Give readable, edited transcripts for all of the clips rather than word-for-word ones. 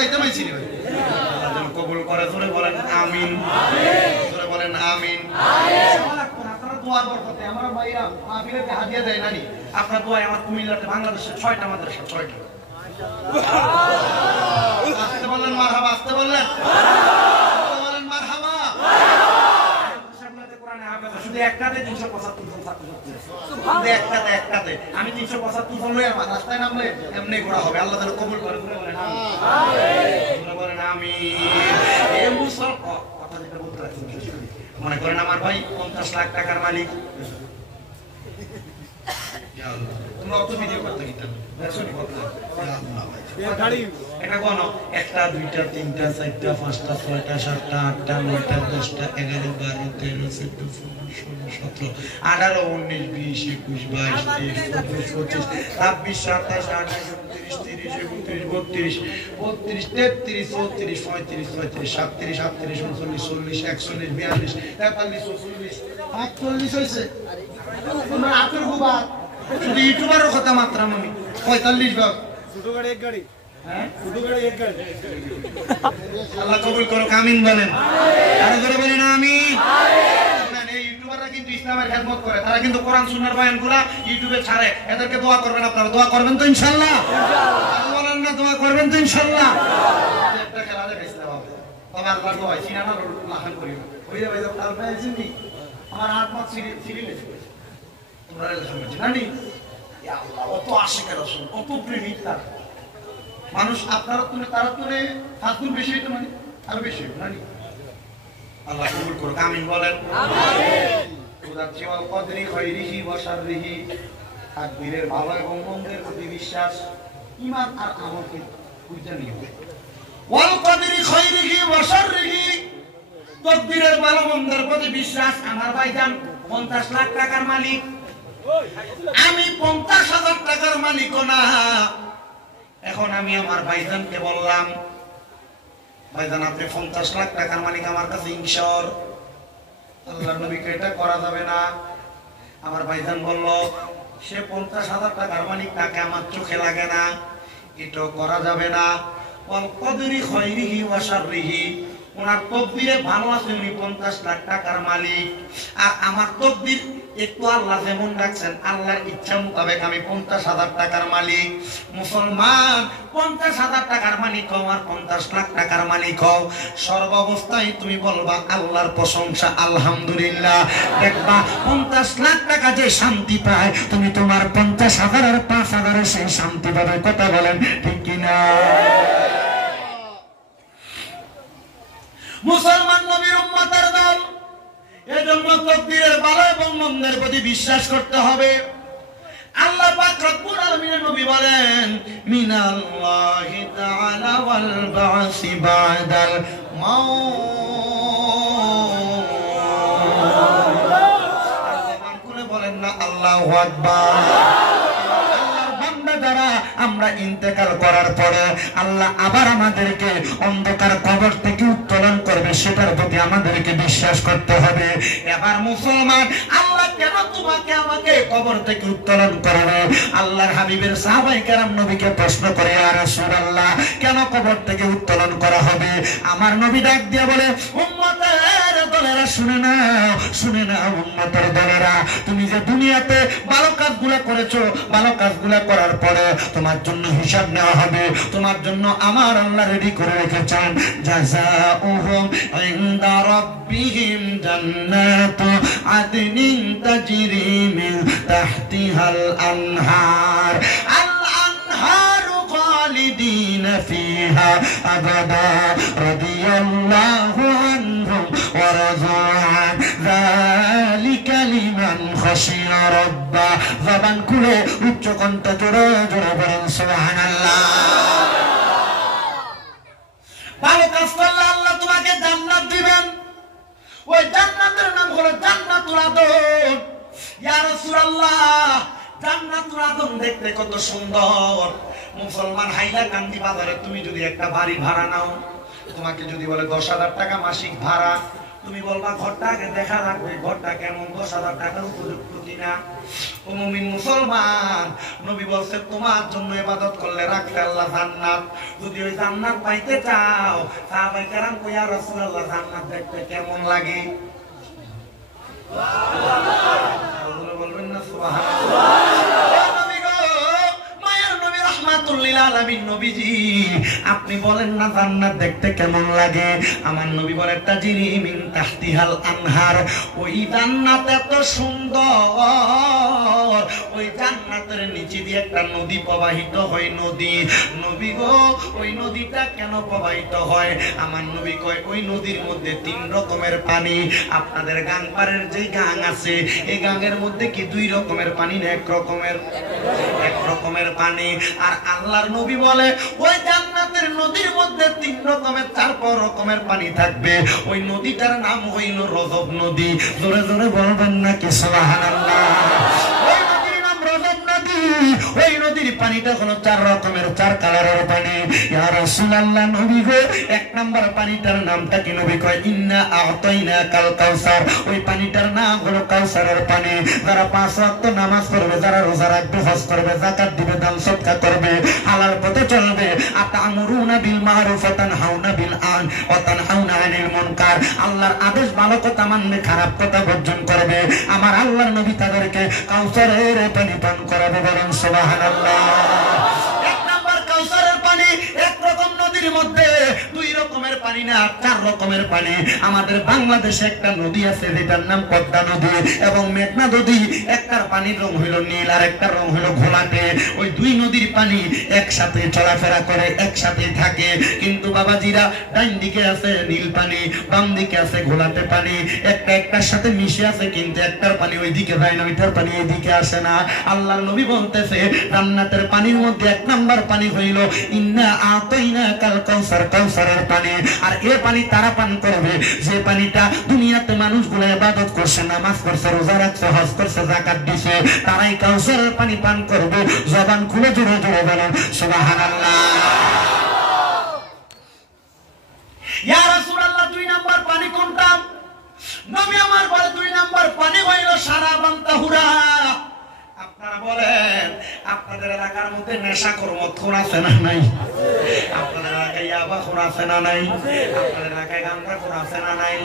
যাইতে মাইছি ভাই কবুল করে জোরে বলেন আমিন জোরে বলেন আমিন আপনারা দোয়া বরকতে আমরা ভাইরা মাহফিলে হাদিয়া দেয় নানি আপনার দোয়া আমার কুমিল্লাতে বাংলাদেশে 6টা মাদ্রাসা 6টা আসতে বললেন মারহাবা আসতে বললেন বলেন মারহাবা কোরআনে হাফেজ শুধু একটাতে 375 জন ছাত্র শুধু একটাতে আমি 375 জন লই আমার রাস্তায় নামলে এমনি ঘোরা হবে আল্লাহ তাআলা কবুল করে বলেন আমিন বলেন আমিন এই মুসল কথা যেটা বলতে রাখছেন মনে করেন আমার ভাই 50 লাখ টাকার মালিক ইয়া আল্লাহ তোমরা অত ভিডিও করতে গিতাম শুনি কথা ইয়া আল্লাহ ভাই এটা কোন একটা দুইটা তিনটা চারটা পাঁচটা ছয়টা সাতটা আটটা নয়টা 10টা 11 12 13 14 15 16 17 18 19 20 21 22 23 24 25 26 27 28 29 30 31 32 33 34 35 36 37 38 39 40 41 42 43 44 হইছে তোমরা আতর গুবা শুধু ইউটিউবারের কথা মাত্র আমি 45 ভাগ ছোট গাড়ি এক গাড়ি হ্যাঁ ছোট গাড়ি এক গাড়ি আল্লাহ কবুল করুক আমিন বলেন আরে জোরে বলেন আমিন আমিন এই ইউটিউবাররা কিন্তু ইসলামের খেদমত করে তারা কিন্তু কোরআন সুন্নাহর বয়ানগুলো ইউটিউবে ছাড়ে এদেরকে দোয়া করবেন আপনারা দোয়া করবেন তো ইনশাআল্লাহ আল্লাহ বলেন না দোয়া করবেন তো ইনশাআল্লাহ একটা খেলা দেখে ইসলাম হবে তবে আল্লাহ দোয়া চিনানা লাহান করি ওই যে ভাই আপনারা পাইছেন নি আমার হাত মাত সিরিলে তোমরা জানি ইয়া আল্লাহ কত আশিকের রাসূল কত প্রেমিক তার মানুষ আপনারা তুলে তারা তুলে ফাতুর বেশি হইতো মানে আরো বেশি জানি আল্লাহ কবুল করুক আমিন বলেন আমিন উদাচ্ছি ওয়াল কদরি খাইরিহি ওয়া শাররিহি তাকদীরের ভালো এবং মন্দের প্রতি বিশ্বাস ঈমান আর আমলকে বুঝতে নিও ওয়াল কদরি খাইরিহি ওয়া শাররিহি তাকদীরের ভালো মন্দের প্রতি বিশ্বাস আমার ভাইজান 50 লাখ টাকার মালিক আমি 50,000 টাকার মালিক না এখন আমি আমার ভাইজানকে বললাম ভাইজান আপনি 50 লাখ টাকার মালিক আমার কাছে ইনশার আল্লাহর নবীকে এটা করা যাবে না আমার ভাইজান বলল সে 50,000 টাকার মালিক তাকে আমার চোখে লাগে না এটা করা যাবে না ওয়াল কদরি খাইরিহি ওয়া শাররিহি ওনার তকদিরে ভালো আছে উনি 50 লাখ টাকার মালিক আর আমার তকদির একটু আল্লাহ যেমন রাখছেন আল্লাহর ইচ্ছা মোতাবেক আমি 50,000 টাকার মালিক মুসলমান 50,000 টাকার মালিক হও আর 50 লাখ টাকার মালিক হও সর্বাবস্থায় তুমি বলবা আল্লাহর প্রশংসা আলহামদুলিল্লাহ দেখবা 50 লাখ টাকা যে শান্তি পায় তুমি তোমার 50,000 আর 5,000 এর সেই শান্তি পাবে কথা বলেন ঠিক কি না মুসলমান নবীর উম্মতের দল এজন্য তাকদীরের ভালো এবং মন্দের প্রতি বিশ্বাস করতে হবে আল্লাহ পাক রব্বুল আলামিনের নবী বলেন মিনাল্লাহি তাআলা ওয়াল বা'সি বা'দাল মাউত আল্লাহ কোনে বলেন না আল্লাহু আকবার আমরা ইন্তেকাল করার পরে আল্লাহ আবার আমাদেরকে অন্ধকার কবর থেকে উত্তোলন করবে সেটার প্রতি আমাদেরকে বিশ্বাস করতে হবে এবার মুসলমান আল্লাহ কেন তোমাকে আমাকে কবর থেকে উত্তোলন করবে আল্লাহর হাবিবের সাহাবায়ে কেরাম নবীকে প্রশ্ন করে ইয়া রাসূলুল্লাহ কেন কবর থেকে উত্তোলন করা হবে আমার নবী ডাক দিয়ে বলে উম্মতের দলেরা শুনে না উম্মতের দলেরা তুমি যে দুনিয়াতে ভালো কাজগুলো করেছো ভালো কাজগুলো করার পরে তোমার জন্য হিসাব নেওয়া হবে তোমার জন্য আমার আল্লাহ রেডি করে রেখেছেন জাযাউহুম ইনদা রাব্বিহিম জান্নাতু আদনিন তাজরি মিন তাহতিহাল আনহার আল আনহারু খালিদিনা ফিহা আবাদা রাদিয়াল্লাহু আনহুম ওয়া রাযু আন যালিকা লিমান খাশিয়া রাব্বা জবান খুলে উচ্চ কণ্ঠে জোরে জোরে বলেন সুবহানাল্লাহ ভালো কাজ করলে আল্লাহ তোমাকে জান্নাত দিবেন ওই জান্নাতের নাম হলো জান্নাতুল আদন ইয়া রাসূলুল্লাহ জান্নাতুল আদন দেখতে কত সুন্দর মুসলমান হাইলাকান্দি বাজারে তুমি যদি একটা বাড়ি ভাড়া নাও তোমাকে যদি বলে 10,000 টাকা মাসিক ভাড়া তুমি বলবা ঘরটা আগে দেখা লাগবে ঘরটা কেমন 10,000 টাকার উপযুক্ত কিনা না? ও মুমিন মুসলমান, নবী বলছে তোমার জন্য ইবাদত করলে রাখছে আল্লাহ জান্নাত। যদি ওই জান্নাত পাইতে চাও, সাহাবায়ে কেরাম কই ইয়া রাসূলুল্লাহ জান্নাত দেখতে কেমন লাগে? সুবহানাল্লাহ বলবেন না সুবহানাল্লাহ। আপনি বলেন না জান্নাত দেখতে কেমন লাগে? আমার নবী বলে তাজরি মিন তাহতিহাল আনহার, ওই জান্নাত এত সুন্দর, ওই জান্নাতের নিচে দিয়ে একটা নদী প্রবাহিত হয়। নদী, নবী গো ওই নদীটা কেন প্রবাহিত হয়? আমার নবী কয় ওই নদীর মধ্যে 3 রকমের পানি। আপনাদের গাংপাড়ের যে গাং আছে, এই গাঙের মধ্যে কি 2 রকমের পানি না 1 রকমের? 1 রকমের পানি। আর আল্লাহর নবী বলে ওই জান্নাতের নদীর মধ্যে 3 রকমের 4 রকমের পানি থাকবে। ওই নদীটার নাম হইল রজব নদী। জোরে জোরে বলবেন না কি সুবহানাল্লাহ? ওই নদীর নাম রজব নদী। ওই নদীর পানিটা হলো 4 রকমের 4 কালারের পানি। ইয়া রাসূলুল্লাহ নবী গো 1 নাম্বার পানিটার নামটা কি? নবী কয় ইন্না আ'তাইনা কাল কাউসার। ওই পানিটার নাম হলো কাউসারের পানি। যারা 5 ওয়াক্ত নামাজ পড়বে, যারা রোজা রাখবে, হজ করবে, যাকাত দিবে, দান সদকা করবে, হালাল পথে চলবে, আতামুরুনা বিল মারুফ ওয়া তানহাউনা বিল আন ওয়া তানহাউনা আনিল মুনকার, আল্লাহর আদেশ ভালো কথা মানবে, খারাপ কথা বর্জন করবে, আমার আল্লাহর নবী তাদেরকে কাউসারের পানি পান করাবে। বলেন সুবহানাল্লাহ। 1 নাম্বার কাউসারের পানি। 1 রকম নদীর মধ্যে 2 রকমের পানি না 4 রকমের পানি। আমাদের বাংলাদেশে একটা নদী আছে যেটার নাম পদ্মা নদী এবং মেঘনা নদী। একটার পানির রং হইল নীল আর একটার রং হইল ঘোলাটে। ওই 2 নদীর পানি একসাথে চলাফেরা করে, একসাথে থাকে। কিন্তু বাবাজিরা, ডাইন দিকে আছে নীল পানি, বাম দিকে আছে ঘোলাটে পানি। একটা একটার সাথে মিশে আছে, কিন্তু একটার পানি ওই দিকে যায় না, ওইটার পানি এই দিকে আসে না। আল্লাহর নবী বলতেছে জান্নাতের পানির মধ্যে 1 নাম্বার পানি হইল ইন্না আ'তাইনা কাল কাউসার, কাউসারের পানি। আর এই পানি তারা পান করবে যে পানিটা দুনিয়াতে মানুষগুলো ইবাদত করছে, নামাজ পড়ছে, রোজা রাখছে, হজ করছে, যাকাত দিছে, তারাই কাউসারের পানি পান করবে। জবান খুলে জোরে জোরে বলেন সুবহানাল্লাহ। ইয়া রাসূলুল্লাহ 2 নাম্বার পানি কোনটা? নবী আমার বলে 2 নাম্বার পানি হইল শারাবান তাহুরা। আপনারা বলেন আপনাদের এলাকার মধ্যে নেশাখোর মদখোর আছে না নাই? আপনাদের এলাকায় ইয়াবাখোর আছে না নাই? আপনাদের এলাকায় গাঁজাখোর আছে না নাই?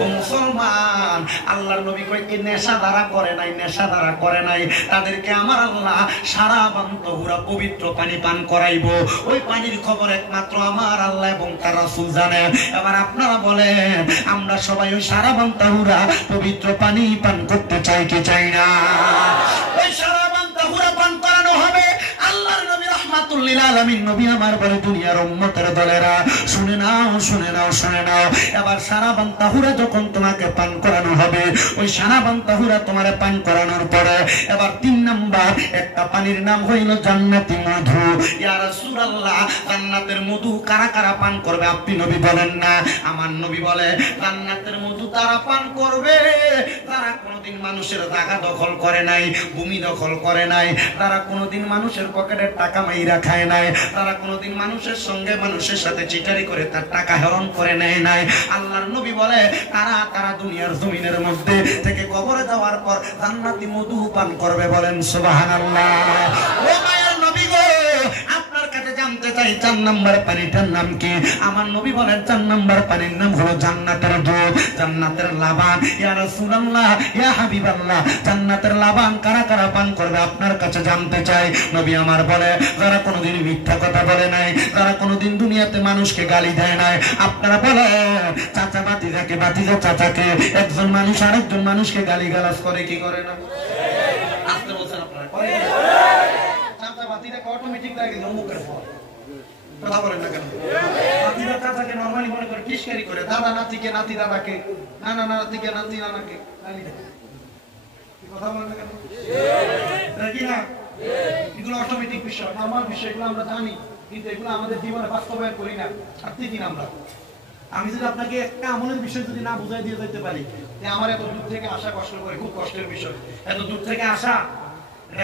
ও মুসলমান, আল্লাহর নবী কয় কি নেশা দ্বারা করে নাই, নেশা দ্বারা করে নাই, তাদেরকে আমার আল্লাহ শারাবান তাহুরা পবিত্র পানি পান করাইবো। ওই পানির খবর একমাত্র আমার আল্লাহ এবং তার রাসূল জানে। এবার আপনারা বলেন আমরা সবাই ওই শারাবান তাহুরা পবিত্র পানি পান করতে চাই কি চাই না? শারাবান তাহুরা পান করানো হবে। আল্লাহর নবী রাহমাতুল লিল আলামিন নবী আমার বলে দুনিয়ার উম্মতের দলেরা শুনে নাও, শুনে নাও, শুনে নাও। এবার শারাবান তাহুরা যখন তোমাকে পান করানো হবে, ওই শারাবান তাহুরা তোমারে পান করানোর পরে এবার 3 নাম্বার একটা পানির নাম হইল জান্নাতি মধু। ইয়া রাসূলুল্লাহ জান্নাতের মধু কারা কারা পান করবে আপনি নবী বলেন না? আমার নবী বলে জান্নাতের মধু তারা পান করবে যারা কোনোদিন মানুষের জায়গা দখল করে নাই, ভূমি দখল করে নাই, তারা কোনোদিন মানুষের পকেটের টাকা মাইরা খায় নাই, তারা কোনোদিন মানুষের সঙ্গে মানুষের সাথে চিটারি করে তার টাকা হরণ করে নেয় নাই। আল্লাহর নবী বলে তারা দুনিয়ার জমিনের মধ্যে থেকে কবরে যাওয়ার পর জান্নাতি মধু পান করবে। বলেন সুবহানাল্লাহ। ও মায়ের নবী গো, আপনার কাছে জানতে চাই 4 নাম্বার পানিটার নাম কি? আমার নবী বলেন 4 নাম্বার পানির নাম হলো জান্নাতের দুধ, জান্নাতের লাবান। ইয়া রাসূলুল্লাহ, ইয়া হাবিবাল্লাহ, জান্নাতের লাবান কারা কারা পান করবে আপনার কাছে জানতে চাই। নবী আমার বলে যারা কোনোদিন মিথ্যা কথা বলে নাই, যারা কোনোদিন দুনিয়াতে মানুষকে গালি দেয় নাই। আপনারা বলে চাচা বাতিজাকে, বাতিজা চাচাকে, একজন মানুষ আরেকজন মানুষকে গালি গালাজ করে কি করে না? আসতে বলছেন আপনারা করে? চাচা বাতিজাকে অটোমেটিক লাগে মুখের পর কথা বলেন না কেন? বাতিজা চাচাকে নরমালি মনে করে টিস্কারি করে, দাদা নাতিকে, নাতি দাদাকে, নানা নাতিকে, নাতি নানাকে গালি দেয়। কথা বলেন না কেন? নাকি না? এগুলো অটোমেটিক বিষয়, নরমাল বিষয়, এগুলো আমরা জানি, কিন্তু এগুলো আমাদের জীবনে বাস্তবায়ন করি না। আর কি আমরা, আমি যদি আপনাকে একটা আমলের বিষয় যদি না বুঝাই দিয়ে যেতে পারি যে আমার এত দূর থেকে আসা কষ্ট করে, খুব কষ্টের বিষয়, এত দূর থেকে আসা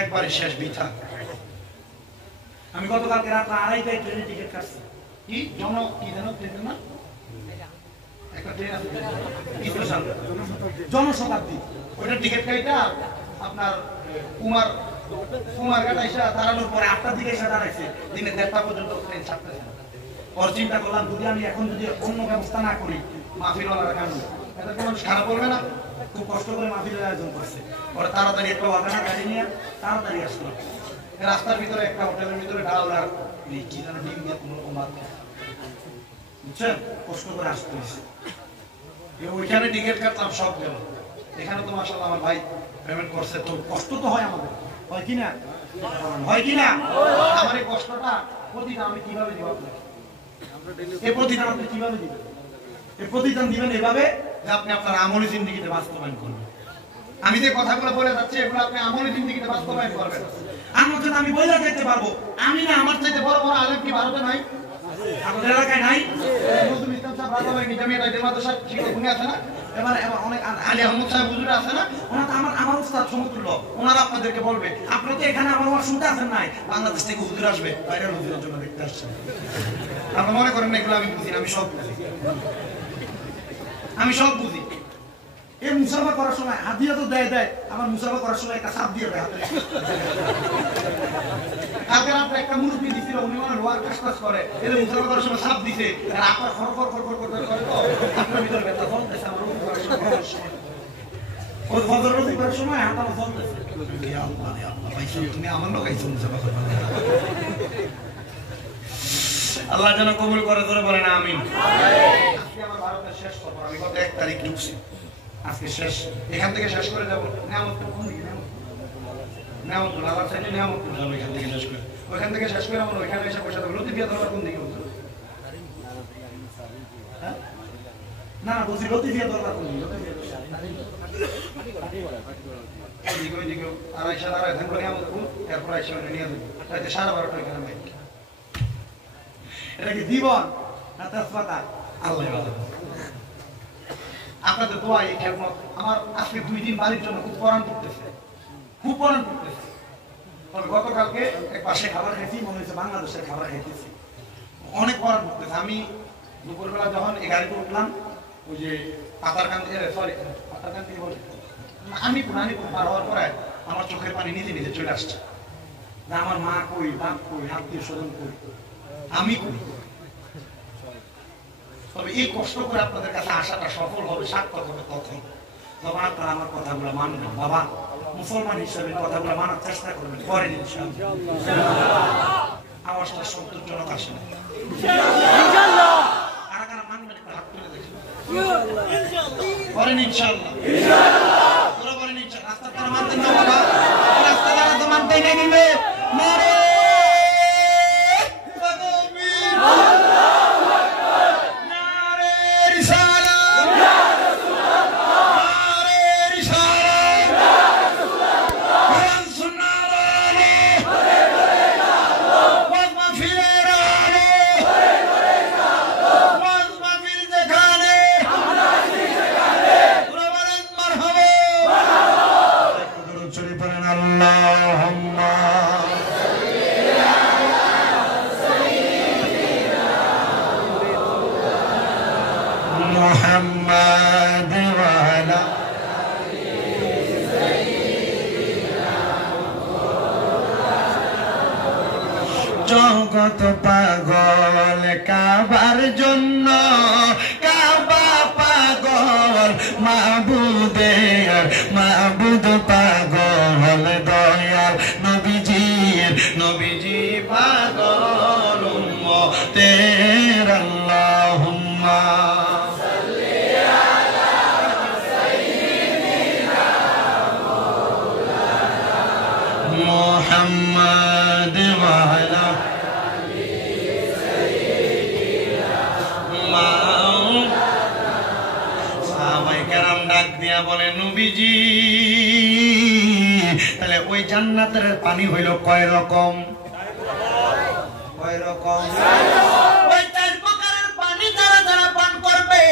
একবারে শেষ বৃথা। আমি গতকালকে রাত 2:30টায় ট্রেনের টিকিট কাটছি। কি জনক কি যেন ট্রেন না একটা ট্রেন আছে স্পেশাল জনশতাব্দী, ওইটা টিকিট কাইটা আপনার কুমারঘাট আইসা দাঁড়ানোর পরে 8টার দিকে এসে দাঁড়াইছে, দিনে 1:30 পর্যন্ত ট্রেন ছাড়তেছে। ওর চিন্তা করলাম যদি আমি এখন যদি অন্য ব্যবস্থা না করি মাহফিলওয়ালারা কেন এটা কোনো খারাপ করবে না, খুব কষ্ট করে মাহফিলের আয়োজন করছে। ওরা তাড়াতাড়ি একটা ওয়াগানা গাড়ি নিয়ে তাড়াতাড়ি আসলো। রাস্তার ভিতরে একটা হোটেলের ভিতরে ডাল আর কি যেন ডিম দিয়ে কোনো রকম ভাত খায়, বুঝছেন, কষ্ট করে আসতে হয়েছে। ওইখানে টিকিট কাটলাম, সব গেল। এখানে তো মাশাআল্লাহ আমার ভাই পেমেন্ট করছে, তো কষ্ট তো হয় আমাদের, হয় কি না? হয় কি না? আমার এই কষ্টটা প্রতিদান আমি কিভাবে দিব আপনাকে? এই প্রতিদান আপনি কিভাবে দিবেন? এই প্রতিদান দিবেন এভাবে যে আপনি আপনার আমলি জিন্দেগিতে বাস্তবায়ন করবেন। আমি যে কথাগুলো বলে যাচ্ছি এগুলো আপনি আমলি জিন্দেগিতে বাস্তবায়ন করবেন। আমার জন্য আমি বইলা যেতে পারবো, আমি না আমার চাইতে বড় বড় আলেম কি ভারতে নাই? আমাদের এলাকায় নাই? নজরুল ইসলাম সাহেব রাজাবাড়ি জামিয়া মাদ্রাসা শিক্ষক উনি আছে না? এবার অনেক আলী আহমদ সাহেব হুজুর আছে না? ওনারা তো আমার উস্তাদ সমতুল্য। ওনারা আপনাদেরকে বলবে আপনারা তো এখানে আমার ওয়াজ শুনতে আসেন নাই, বাংলাদেশ থেকে হুজুর আসবে, বাইরের হুজুরের জন্য দেখতে আসছেন। আপনারা মনে করেন না এগুলো আমি বুঝি না, আমি সব বুঝি, আমি সব বুঝি। এই মুসাফা করার সময় হাদিয়া তো দেয়, আমার মুসাফা করার সময় একটা সাপ দিয়ে দেয় হাতে। কালকে রাতে একটা মুরব্বি দিছিল, উনি মানে লোয়ার কাজ করে, এদের মুসাফা করার সময় সাপ দিছে, আর আপনার খড় করে তো আপনার ভিতরে ব্যথা চলতেছে। আমার রোজী করার সময় ওই ফজর রোজী করার সময় হাত আমার চলতেছে। আল্লাহ রে আল্লাহ, ভাই তুমি আমার লোক আইছো মুসাফা করবা। আল্লাহ যেন কবুল করে, ধরে বলেন আমিন। আজকে আমার ভারতের শেষ খবর, আমি গত 1 তারিখ ঢুকছি, আজকে শেষ, এখান থেকে শেষ করে যাবো নিয়ামতপুর। কোন দিকে? নিয়ামতপুর আবার সাইডে নিয়ামতপুর যাবো, এখান থেকে শেষ করে, ওইখান থেকে শেষ করে আমরা ওইখানে এসে বসে থাকবো। লতিফিয়া দরবার কোন দিকে? না বলছি লতিফিয়া দরবার কোন দিকে? ওইদিকে আড়াইশো আড়াই থাকবো নিয়ামতপুর, এরপর আইসা নিয়ে দেবো রাতে 12:30 এখানে বাইক। এটা কি জীবন না তেজপাতা? আল্লাহ আপনাদের দোয়া এই খেদমত আমার আজকে 2 দিন বাড়ির জন্য খুব পরাণ করতেছে, খুব পরাণ করতেছে। তবে গতকালকে এক পাশে খাবার খেয়েছি, মনে হয়েছে বাংলাদেশের খাবার খেয়েছি, অনেক পরাণ করতেছে। আমি দুপুরবেলা যখন এই গাড়িতে উঠলাম, ওই যে পাতারকান্দি বলে আমি পার হওয়ার পরে আমার চোখের পানি নিজে নিজে চলে আসছে, যে আমার মা কই, বাপ কই, আত্মীয় স্বজন কই, আমি কই। তবে এই কষ্ট করে আপনাদের কাছে আসাটা সফল হবে, সার্থক হবে তখন যখন আপনারা আমার কথাগুলো মানবেন। বাবা মুসলমান হিসেবে কথাগুলো মানার চেষ্টা করবেন, করেন ইনশাআল্লাহ। আওয়াজটা সন্তোষজনক আসে না, কারা কারা মানবেন একটু হাত তুলে দেখেন, করেন ইনশাআল্লাহ। তোরা বলেন ইনশাআল্লাহ। রাস্তা তারা মানতেন না বাবা, রাস্তা তারা তো মানতেই নেবে। নারে জগৎ পাগল কাবার জন্য, কাবা পাগল মাবুদের, মাবুদ পাগল দয়াল নবীজি পাগল উম্মতের। আল্লাহুম্মা সাল্লি আলা সাইয়্যিদিনা মাওলানা মুহাম্মদ ওয়া আলা বলে নবীজি। তাহলে ওই জান্নাতের পানি হইল কয় রকম? কয় রকম? ওই 4 প্রকারের পানি যারা যারা পান করবে,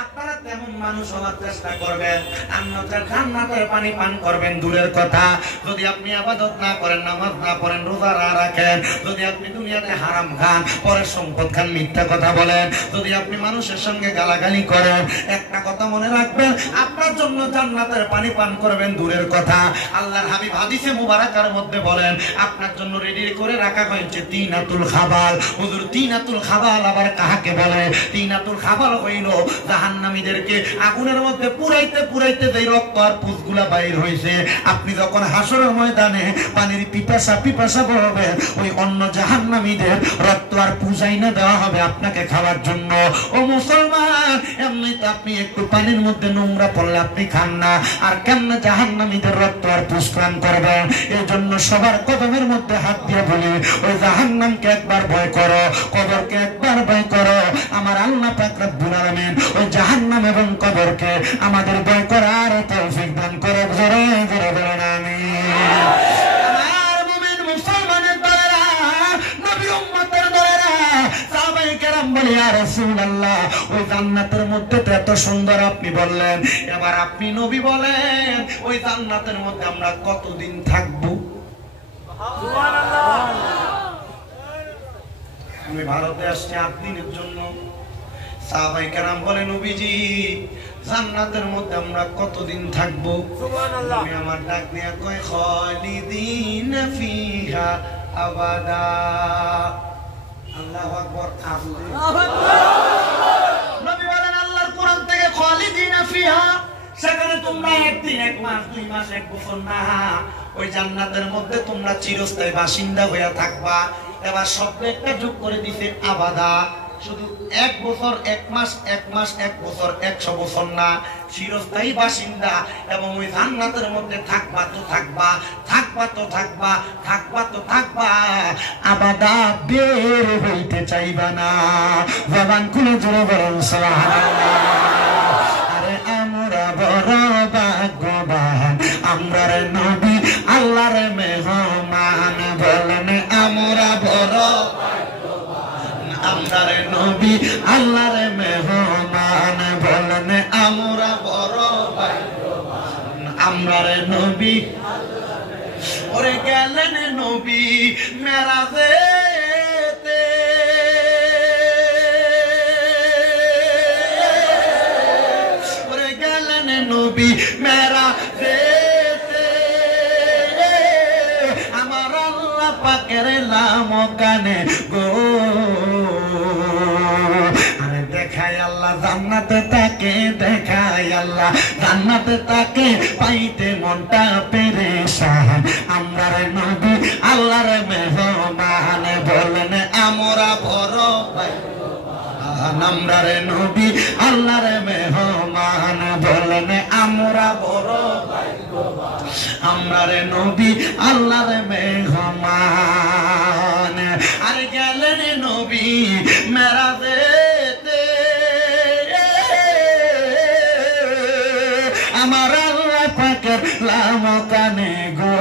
আপনারা তেমন মানুষ হওয়ার চেষ্টা করবেন। জান্নাতের পানি পান করবেন দূরের কথা, যদি আপনি ইবাদত না করেন, নামাজ না পড়েন, রোজা না রাখেন, যদি আপনি দুনিয়াতে হারাম খান, পরের সম্পদ খান, মিথ্যা কথা বলেন, যদি আপনি মানুষের সঙ্গে গালাগালি করেন, একটা কথা মনে রাখবেন, আপনার জন্য জান্নাতের পানি পান করবেন দূরের কথা। আল্লাহর হাবিব হাদিসে মুবারাকার মধ্যে বলেন, আপনার জন্য রেডি করে রাখা হয়েছে তিনাতুল খাবাল। হুজুর, তিনাতুল খাবাল আবার কাহাকে বলে? তিনাতুল খাবাল হইল জাহান্নামীদেরকে আগুনের মধ্যে পুরাইতে পুরাইতে যেই রক্ত আর পুঁজগুলা বাইর হইছে, আপনি যখন হাসরের ময়দানে পানির পিপাসা বলবে, ওই অন্য জাহান্নামীদের রক্ত আর পুজাই না দেওয়া হবে আপনাকে খাওয়ার জন্য। ও মুসলমান, এমনিতে আপনি একটু পানির মধ্যে নোংরা পড়লে আপনি খান না, আর কেমনে জাহান্নামীদের রক্ত আর পুজ পান করবেন? এই জন্য সবার কদমের মধ্যে হাত দিয়ে বলি, ওই জাহান্নামকে একবার ভয় করো, কবরকে একবার ভয় করো। আমার আল্লাহ পাক রব্বুল আলামিন ওই জাহান্নাম এবং কবরকে আমাদের ভয় করার তৌফিক দান করে। জোরে জোরে বলেন আমিন। আমার মুমিন মুসলমানের দলেরা, নবী উম্মতের দলেরা, সাহাবায়ে কেরাম বলে, ইয়া রাসূলুল্লাহ, ওই জান্নাতের মধ্যে তো এত সুন্দর আপনি বললেন, এবার আপনি নবী বলেন, ওই জান্নাতের মধ্যে আমরা কতদিন থাকবো? সুবহানাল্লাহ। আমি ভারতে আসছি 8 দিনের জন্য। সাহাবায়ে কেরাম বলে, নবীজি, জান্নাতের মধ্যে আমরা কতদিন থাকবো? সুবহানাল্লাহ। আমি আমার ডাক দিয়া কয়, খালিদিন ফিহা আবাদা। আল্লাহু আকবার। আল্লাহু আকবার। নবী বলেন, আল্লাহর কোরআন থেকে, খালিদিন ফিহা, সেখানে তোমরা 1 দিন, 1 মাস, 2 মাস, 1 বছর না, ওই জান্নাতের মধ্যে তোমরা চিরস্থায়ী বাসিন্দা হয়ে থাকবা। এবার শব্দ একটা যোগ করে দিতে, আবাদা। শুধু 1 বছর, 1 মাস, 1 মাস, 1 বছর, 100 বছর না, চিরস্থায়ী বাসিন্দা। এবং ওই জান্নাতের মধ্যে থাকবা তো থাকবা, থাকবা তো থাকবা, থাকবা তো থাকবা, আবাদা, বের হইতে চাইবা না। জবান খুলে জোরে বলেন সুবহানাল্লাহ। আরে আমরা বড় ভাগ্যবান, আমরা রে নবী আল্লাহর মেহমান। বলেন, আমরা বড় ভাগ্যবান, আমরা রে নবী আল্লাহর মেহমান। বলেন, আমরা বড় ভাগ্যবান, আমরা রে নবী। ওরে গেলেন নবী মেরাজেতে, ওরে গেলেন নবী মেরাজেতে, আমার আল্লাহ পাকের নাম কানে গো। আরে দেখাই আল্লাহ জান্নাতে তাকে, দেখাই আল্লাহ জান্নাতে তাকে, পাইতে মনটা পেরেশান। আমরা রে নবী আল্লাহর মেহমান। বলেন, আমরা বড় ভাগ্যবান, আমরা রে নবী আল্লাহর মেহমান। বলেন, আমরা বড় ভাগ্যবান, আমরা রে নবী আল্লাহর মেহমান। আর গেলেন নবী মেরাজেতে, আমার আল্লাহ পাকের লাম কানে গো।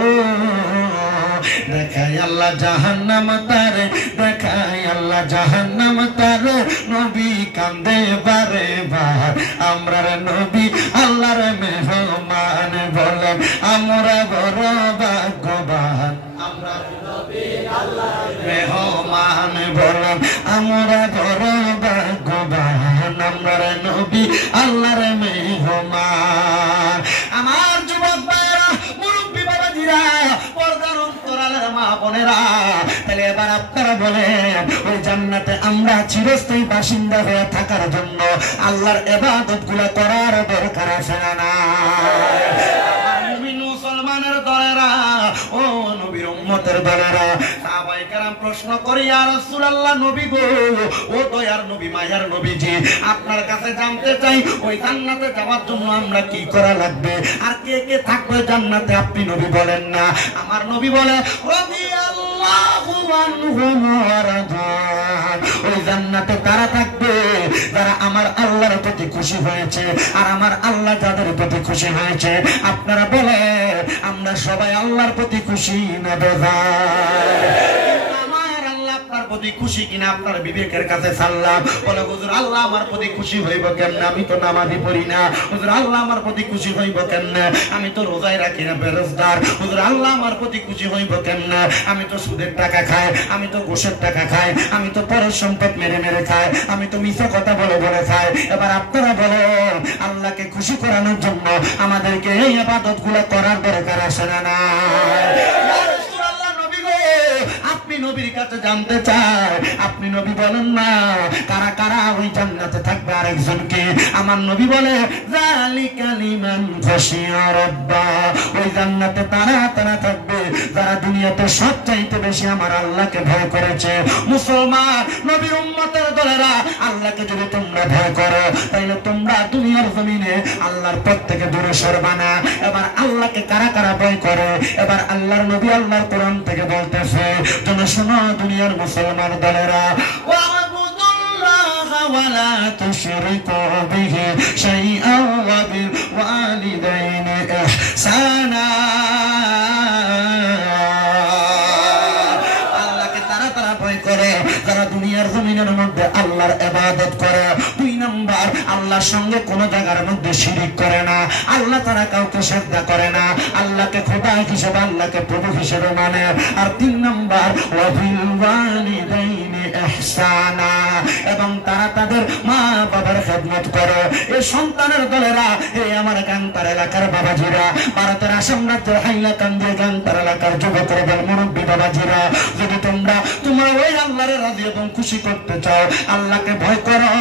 দেখাই আল্লাহ জাহান্নাম তারে, দেখাই আল্লাহ জাহান্নাম তারে, নবী কান্দে বারে বার। আমরা রে নবী আল্লাহর মেহমান। বলেন, আমরা বড় ভাগ্যবান, আমরা নবী আল্লাহর মেহমান। বলেন, আমরা বড় ভাগ্যবান, আমরা রে নবী আল্লাহর মেহমান। আমার যুবক ভাইরা, মুরব্বী বাবাজিরা, পর্দার অন্তরালের মা বোনেরা, তাহলে এবার আপনারা বলেন, ওই জান্নাতে আমরা চিরস্থায়ী বাসিন্দা হয়ে থাকার জন্য আল্লাহর ইবাদত গুলা করার দরকার আছে না? মুমিন মুসলমানের দলেরা, ও নবীর উম্মতের দলেরা, সাহাবায়ে কেরাম প্রশ্ন করে, ইয়া রাসূলুল্লাহ, নবী গো, ও দয়ার নবী, মায়ার নবীজি, আপনার কাছে জানতে চাই, ওই জান্নাতে যাওয়ার জন্য আমরা কি করা লাগবে, আর কে কে থাকবে জান্নাতে, আপনি নবী বলেন না? আমার নবী বলে, রাদিয়াল্লাহু আনহুম ওয়া রাদান। ওই জান্নাতে তারা থাকবে যারা আমার আল্লাহর প্রতি খুশি হয়েছে, আর আমার আল্লাহ যাদের প্রতি খুশি হয়েছে। আপনারা বলে, আমরা সবাই আল্লাহর প্রতি খুশি না বেজার? আমার আল্লাহ আপনার প্রতি খুশি কিনা আপনার বিবেকের কাছে ছাড়লাম। বলে হুজুর আল্লাহ আমার প্রতি খুশি হইব কেমনে, আমি তো নামাজি পড়ি না। হুজুর আল্লাহ আমার প্রতি খুশি হইব কেমনে, আমি তো রোজাই রাখি না, বেরোজগার। হুজুর আল্লাহ আমার প্রতি খুশি হইব কেমনে, আমি তো সুদের টাকা খাই, আমি তো ঘুষের টাকা খাই, আমি তো পরের সম্পদ মেরে মেরে খাই, আমি তো মিথ্যা কথা বলে বলে খাই। এবার আপনারা বলেন আল্লাহকে খুশি করানোর জন্য আমাদেরকে এই ইবাদত গুলো করার দরকার আছে না? না, আপনি নবীর কাছে জানতে চাই, আপনি নবী বলেন না কারা কারা ওই জান্নাতে থাকবে। আরেকজনকে আমার নবী বলে যালিকা লিমান খাশিয়া রাব্বা, ওই জান্নাতে তারা তারা থাকবে যারা দুনিয়াতে সবচাইতে বেশি আমার আল্লাহকে ভয় করেছে। মুসলমান নবীর উম্মতের দলেরা, আল্লাহকে যদি তোমরা ভয় করো তাহলে তোমরা দুনিয়ার জমিনে আল্লাহর পথ থেকে দূরে সরবা না। এবার আল্লাহকে কারা কারা ভয় করে, এবার আল্লাহর নবী আল্লাহর কোরআন থেকে বলতেছে, তোমরা শোনো দুনিয়ার মুসলমান দলেরা, ওয়াবুদুল্লাহ ওয়ালা তুশরিকু বিহি শাইআন ওয়া বিল ওয়ালিদাইনি ইহসানা। আল্লাহকে তারা তারা ভয় করে যারা দুনিয়ার জমিনের মধ্যে আল্লাহর ইবাদত করে। 2 নাম্বার, আল্লাহর সঙ্গে কোন জায়গার মধ্যে শিরিক করে না। আল্লাহ তারা কাউকে সিজদা করে না, আল্লাহকে খোদা হিসেবে, আল্লাহকে প্রভু হিসেবে মানে। আর 3 নাম্বার, ওয়া বিল ওয়ালিদাইনি ইহসানা, এবং তারা তাদের মা বাবার খেদমত করে। এই সন্তানের দলেরা, এই আমার গান্তার এলাকার বাবাজিরা, ভারতের আসাম রাজ্যের হাইলাকান্দি গান্তার এলাকার যুবকের দল মুরব্বী বাবাজিরা, যদি তোমরা তোমার ওই আল্লাহরে রাজি এবং খুশি করতে চাও, আল্লাহকে ভয় করো,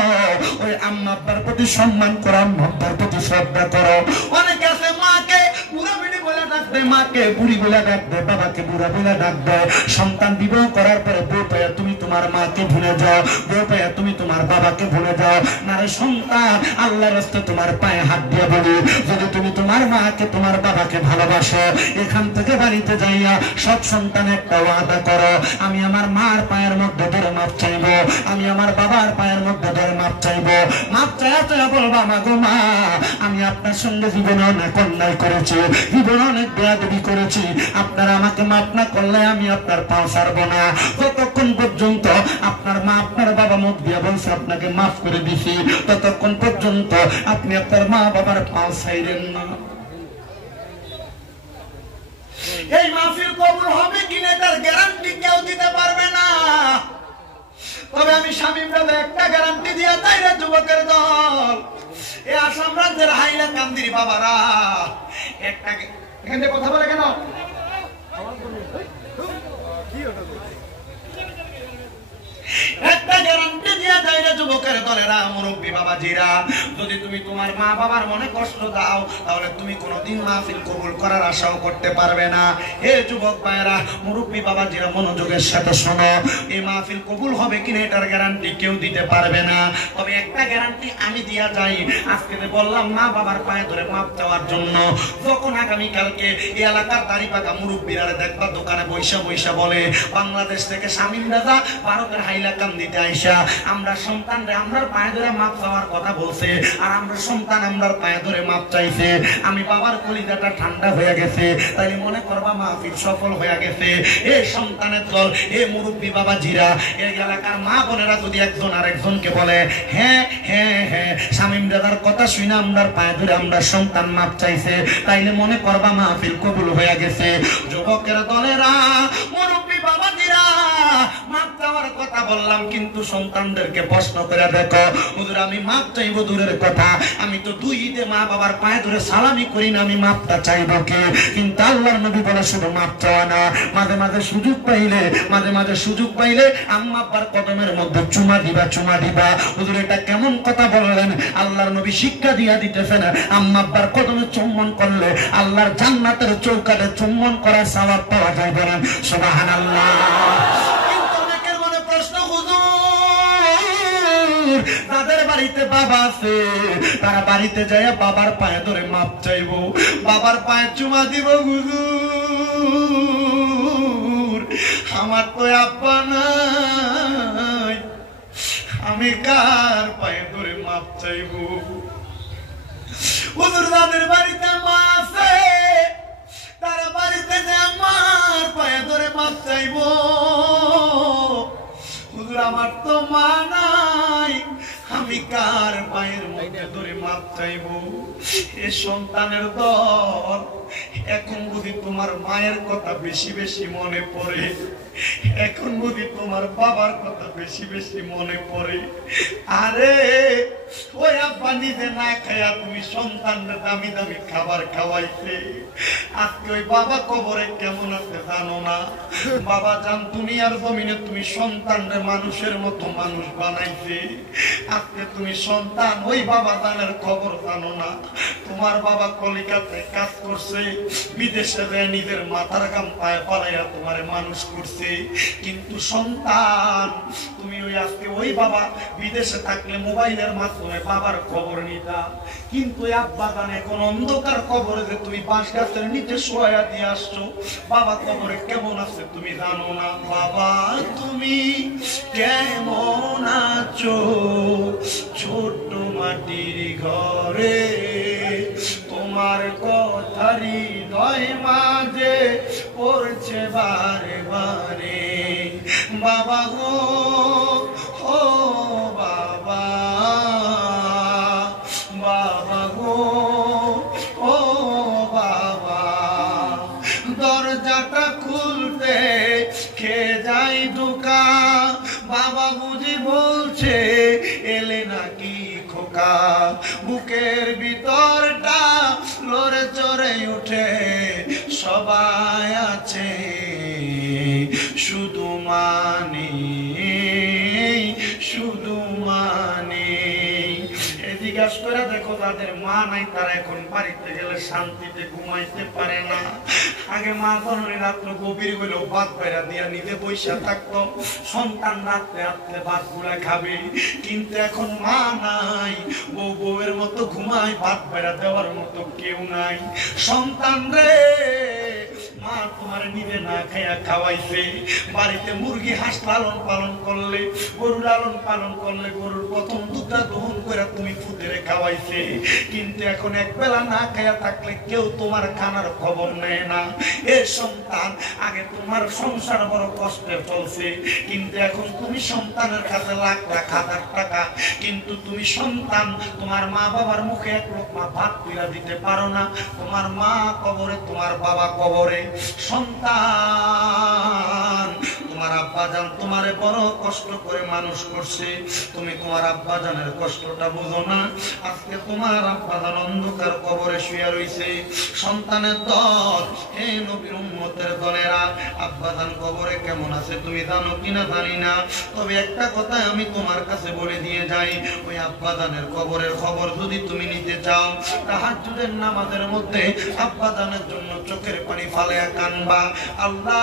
ওই আম্মা আব্বার প্রতি সম্মান করো, আম্মা আব্বার প্রতি শ্রদ্ধা করো। অনেকে আছে মাকে বুড়া বুড়ি বলে ডাকবে, মাকে বুড়ি বলে ডাকবে, বাবাকে বুড়া বলে ডাকবে। সন্তান বিবাহ করার পরে বউ পাইয়া তুমি তোমার মাকে ভুলে যাও, বউ পাইয়া তুমি তোমার বাবাকে ভুলে যাও। না রে সন্তান, আল্লাহর রাস্তে তোমার পায়ে হাত দিয়ে বলি, যদি তুমি তোমার মাকে তোমার বাবাকে ভালোবাসো, এখান থেকে বাড়িতে যাইয়া সব সন্তান একটা ওয়াদা করো, আমি আমার মার পায়ের মধ্যে ধরে মাপ চাইবো, আমি আমার বাবার পায়ের মধ্যে ধরে মাপ চাইবো। মাপ চাইয়া চাইয়া বলবা, মা গো মা, আমি আপনার সঙ্গে জীবনে অনেক অন্যায় করেছি, জীবনে অনেক বেয়াদবি করেছি, আপনারা আমাকে মাপ না করলে আমি আপনার পাও ছাড়বো না। যতক্ষণ পর্যন্ত আপনার মা আপনার বাবা মুখ দিয়ে বলছে আপনাকে মাফ করে দিছি, ততক্ষণ পর্যন্ত আপনি আপনার মা বাবার পাও ছাইরেন না। এই মাহফিল কবুল হবে কিনা তার গ্যারান্টি কেউ দিতে পারবে না, তবে আমি শামীম রাজা একটা গ্যারান্টি দিয়ে তাই রে যুবকের দল, এই আসাম রাজ্যের হাইলাকান্দির বাবারা, একটা এখানে কথা বলে কেন, একটা গ্যারান্টি দিয়ে দেয় রে যুবকের দলেরা, মুরব্বী বাবাজিরা, যদি তুমি তোমার মা বাবার মনে কষ্ট দাও তাহলে তুমি কোনোদিন মাহফিল কবুল করার আশাও করতে পারবে না। হে যুবক ভাইরা, মুরব্বী বাবাজিরা, মনোযোগের সাথে শোনো, এই মাহফিল কবুল হবে কিনা এটার গ্যারান্টি কেউ দিতে পারবে না, তবে একটা গ্যারান্টি আমি দিয়া যাই। আজকে বললাম মা বাবার পায়ে ধরে মাপ চাওয়ার জন্য, যখন আগামীকালকে এই এলাকার দাড়ি পাকা মুরব্বীরা দেখবা দোকানে বৈশা বৈশা বলে, বাংলাদেশ থেকে শামীম রাজা ভারতের হাইলাকান্দিতে আইসা আমরা সন্তানরা আমরার পায়ে ধরে মাপ চাওয়ার কথা বলছে, আর আমরা সন্তান আমরার পায়ে ধরে মাপ চাইছে, আমি বাবার কলিজাটা ঠান্ডা হয়ে গেছে, তাই মনে করবা মাহফিল সফল হয়ে গেছে। এই সন্তানের দল, এই মুরব্বী বাবাজিরা, এই এলাকার মা বোনেরা যদি একজন আরেকজনকে বলে হ্যাঁ হ্যাঁ হ্যাঁ শামীম রাজার কথা শুনে আমরার পায়ে ধরে আমরা সন্তান মাপ চাইছে, তাইলে মনে করবা মাহফিল কবুল হয়ে গেছে। যুবকের দলেরা, মুরব্বী বাবাজিরা, মাপ চাওয়ার কথা বললাম, কিন্তু সন্তানদেরকে প্রশ্ন করে দেখো, হুজুর আমি মাপ চাইবো দূরের কথা, আমি তো 2 ঈদে মা বাবার পায়ে ধরে সালামি করি না, আমি মাপটা চাইবো কি? কিন্তু আল্লাহর নবী বলে শুধু মাপ চাওয়া না, মাঝে মাঝে সুযোগ পাইলে আম্মা আব্বার কদমের মধ্যে চুমা দিবা, চুমা দিবা। হুজুর এটা কেমন কথা বললেন? আল্লাহর নবী শিক্ষা দিয়া দিতেছেন, আম্মা আব্বার কদমে চুম্বন করলে আল্লাহর জান্নাতের চৌকাঠে চুম্বন করার সওয়াব পাওয়া যায়। বলেন সুবহানাল্লাহ। তাদের বাড়িতে বাবা আছে, তারা বাড়িতে যায় বাবার পায়ে ধরে মাপ চাইবো, বাবার পায়ে চুমা দিব। হুজুর আমার তো আব্বা নাই, আমি কার পায়ে ধরে মাপ চাইবো? হুজুর তাদের বাড়িতে মা আছে, তারা বাড়িতে যায় আমার পায়ে ধরে মাপ চাইবো। হুজুর আমার তো মা নাই, আমি কার পায়ের মধ্যে ধরে মাপ চাইব? এ সন্তানের দল, এখন বুঝি তোমার মায়ের কথা বেশি বেশি মনে পড়ে, এখন বুঝি তোমার বাবার কথা বেশি বেশি মনে পড়ে। আরে ওই আব্বা নিজে না খায়া তুমি সন্তানদের দামি দামি খাবার খাওয়াইছে, আজকে ওই বাবা কবরে কেমন আছে জানো না? বাবা জান দুনিয়ার জমিনে তুমি সন্তানদের মানুষের মতো মানুষ বানাইছে, আজকে তুমি সন্তান ওই বাবা জানের খবর জানো না? তোমার বাবা কলিকাতায় কাজ করছে, বিদেশে যায় নিজের মাথার গাম পায়ে পালাইয়া তোমার মানুষ করছে, কিন্তু সন্তান তুমি ওই আজকে ওই বাবা বিদেশে থাকলে মোবাইলের মাধ্যমে বাবার খবর নিতা, কিন্তু আব্বা জান এখন অন্ধকার কবরে যে তুমি বাঁশ গাছের নিচে শোয়া দিয়ে আসছো, বাবা কবরে কেমন আছে তুমি জানো না? বাবা তুমি কেমন আছো ছোট্ট মাটির ঘরে, তোমার কথা হৃদয় মাঝে পড়ছে বারে বারে। বাবা গো ও বাবা, বাবা গো ও বাবা, দরজাটা খুলতে খেয়ে যাই ঢোকা, বাবা বুঝি বলছে এলে নাকি খোকা, বুকের ভিতরটা লড়ে চড়ে উঠে, সবাই আছে শুধু মানে শুধু মানে। জিজ্ঞাসা করে দেখো তাদের মা নাই, তারা এখন বাড়িতে গেলে শান্তিতে ঘুমাইতে পারে না। আগে মা জননী রাত্র গভীর হইলেও ভাত বেড়া দিয়া নিজে বৈশা থাকতো, সন্তান রাত্রে রাত্রে ভাত গুলা খাবে, কিন্তু এখন মা নাই, বউ বউয়ের মতো ঘুমায়, ভাত বেড়া দেওয়ার মতো কেউ নাই। সন্তান রে মা তোমার নিজে না খাইয়া খাওয়াইছে, বাড়িতে মুরগি হাঁস লালন পালন করলে, গরু লালন পালন করলে, গরুর প্রথম দুধটা দহন করে তুমি ফুটেরে খাওয়াইছে, কিন্তু এখন এক বেলা না খাইয়া থাকলে কেউ তোমার খানার খবর নেয় না। এ সন্তান আগে তোমার সংসার বড় কষ্টে চলছে, কিন্তু এখন তুমি সন্তানের কাছে লাখ লাখ হাজার টাকা, কিন্তু তুমি সন্তান তোমার মা বাবার মুখে এক লোকমা ভাত তুলে দিতে পারো না। তোমার মা কবরে, তোমার বাবা কবরে। সন্তান তোমার আব্বা জান তোমারে বড় কষ্ট করে মানুষ করছে, তুমি তোমার আব্বা জানের কষ্টটা বুঝো না। আজকে তোমার আব্বা জান অন্ধকার কবরে শুয়ে রইছে। সন্তানের দল, হে নবীর উম্মতের দলেরা, আব্বা জান কবরে কেমন আছে তুমি জানো কিনা জানি না, তবে একটা কথা আমি তোমার কাছে বলে দিয়ে যাই, ওই আব্বা জানের কবরের খবর যদি তুমি নিতে চাও, তাহাজ্জুদের নামাজের মধ্যে আব্বা জানের জন্য চোখের পানি ফালায়া কানবা, আল্লাহ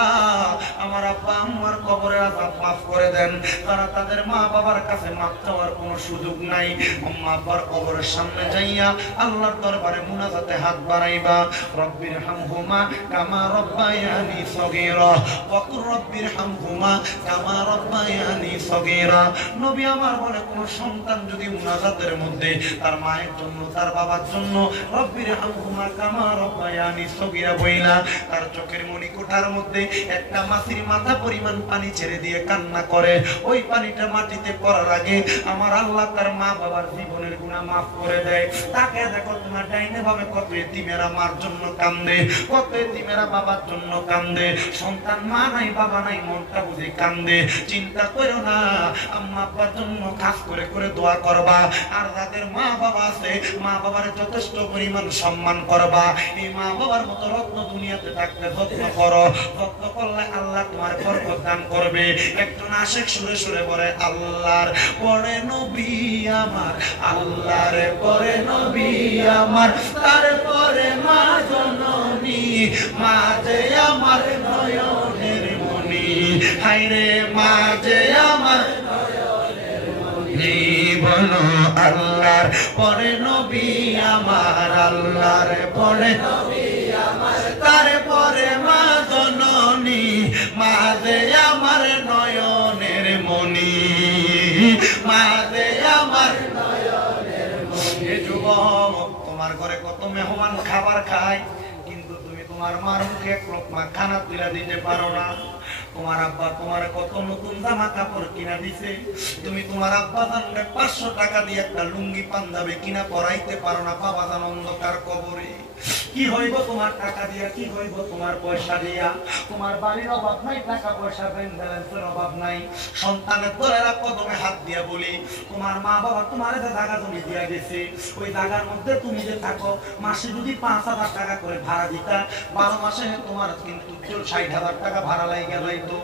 আমার আব্বা আম্মার কবরের আযাব মাফ করে দেন। তারা তাদের মা বাবার কাছে মাফ চাওয়ার কোনো সুযোগ নাই। আম্মা আব্বার কবরের সামনে যাইয়া আল্লাহর দরবারে মুনাজাতে হাত বাড়াইবা, রব্বির হামহুমা কামা রব্বায়ানি সগীরা, ওয়াকুর রব্বির হামহুমা কামা রব্বায়ানি সগীরা। নবী আমার বলে, কোন সন্তান যদি মুনাজাতের মধ্যে তার মায়ের জন্য, তার বাবার জন্য রব্বির হামহুমা কামা রব্বায়ানি সগীরা বইলা তার চোখের মণিকোঠার মধ্যে একটা মাছির মাথা পরিমাণ পানি ছেড়ে দিয়ে কান্না করে, ওই পানিটা মাটিতে পড়ার আগে আমার আল্লাহ তার মা বাবার জীবনের গুনাহ মাফ করে দেয়। তাকে দেখো তোমার ডাইনে ভাবে কত এতিমেরা মার জন্য কান্দে, কত এতিমেরা বাবার জন্য কান্দে। সন্তান মা নাই বাবা নাই, মনটা বুঝে কান্দে। চিন্তা করো না, আম্মা আব্বার জন্য খাস করে করে দোয়া করবা, আর যাদের মা বাবা আছে মা বাবার যথেষ্ট পরিমাণ সম্মান করবা। এই মা বাবার মতো রত্ন দুনিয়াতে থাকতে যত্ন করো, যত্ন করলে আল্লাহ তোমার বরকত দান করবে। একজন আশিক সুরে সুরে বলে, আল্লাহর পরে নবী আমার, আল্লাহর পরে নবী আমার, তারপরে মা জননী, মা যে আমার নয়নের মণি, হায়রে মা যে আমার নয়নের মণি। বলো আল্লাহর পরে নবী আমার, আল্লাহর পরে নবী আমার, তারপরে মা জননী, মা যে আমার নয়নের মণি, মা যে আমার নয়নের মণি। যুবক, তোমার ঘরে কত মেহমান খাবার খায়, কিন্তু তুমি তোমার মার মুখে এক লোকমা খানা তুলে দিতে পারো না। তোমার আব্বা তোমার কত নতুন জামা কাপড় কিনা দিছে, তুমি তোমার আব্বা জানলে 500 টাকা দিয়ে একটা লুঙ্গি পাঞ্জাবি কিনা পরাইতে পারো না। বাবা জান অন্ধকার কবরে কি হইব তোমার টাকা দিয়া, কি হইব তোমার পয়সা দিয়া? তোমার বাড়ির অভাব নাই, টাকা পয়সা ব্যাংক ব্যালেন্সের অভাব নাই। সন্তানের দলেরা কদমে হাত দিয়া বলি, তোমার মা বাবা তোমার যে জায়গা জমি দিয়া গেছে, ওই জায়গার মধ্যে তুমি যে থাকো, মাসে যদি 5,000 টাকা করে ভাড়া দিতা, 12 মাসে তোমার কিন্তু 60,000 টাকা ভাড়া লাগিয়ে যাইতো।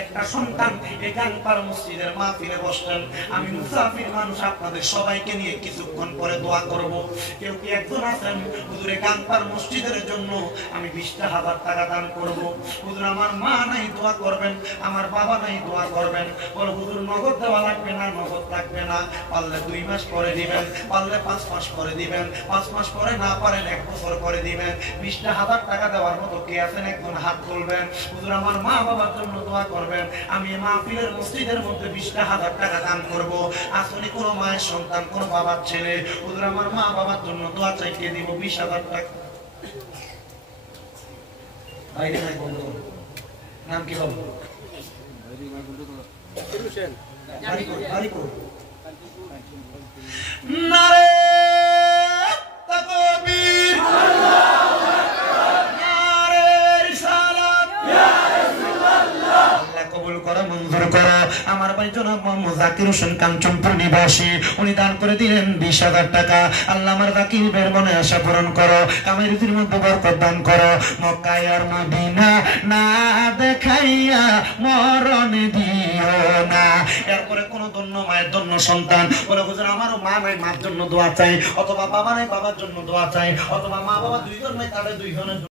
একটা সন্তান এই গাংপার মসজিদের মাহফিলে বসতেন। আমি মুসাফির মানুষ, আপনাদের সবাইকে নিয়ে কিছুক্ষণ পরে দোয়া করব। কেউ কি একজন আছেন হুজুরে গাংপার মসজিদের জন্য আমি 20,000 টাকা দান করব? হুজুর আমার মা নাই, দোয়া করবেন। আমার বাবা নাই, দোয়া করবেন। বলো হুজুর নগদ দেওয়া লাগবে না, নগদ লাগবে না, পারলে 2 মাস পরে দিবেন, পারলে 5 মাস পরে দিবেন, 5 মাস পরে না পারেন 1 বছর পরে দিবেন। 20,000 টাকা দেওয়ার মতো কে আছেন? একজন হাত তুলবেন। হুজুর আমার মা বাবার জন্য দোয়া করবেন। আমি মাহফিলের মসজিদের মধ্যে 20,000 টাকা দান করব। আসলে কোনো মায়ের সন্তান, কোনো বাবার ছেলে, হুজুর আমার মা বাবার জন্য দোয়া চাইতে দিব 20,000 টাকা। বাইরে নাই বন্ধু, নাম কি বল? নারে তাকবীর, নারে রিসালাত, ইয়া রাসূলুল্লাহ। আল্লাহ কবুল করো, মঞ্জুর করো। আমার ভাই জনাব মোহাম্মদ জাকির হোসেন কাঞ্চনপুর নিবাসী, উনি দান করে দিলেন 20,000 টাকা। আল্লাহ আমার জাকির বের মনে আশা পূরণ করো, কামের রীতির মধ্যে বরকত দান করো। মক্কায় আর মদিনা না দেখাইয়া মরণ দিও না। এরপরে কোন ধন্য মায়ের ধন্য সন্তান বলে হুজুর আমারও মা নাই, মার জন্য দোয়া চাই, অথবা বাবা নাই, বাবার জন্য দোয়া চাই, অথবা মা বাবা 2 জন নাই, তাদের 2 জনের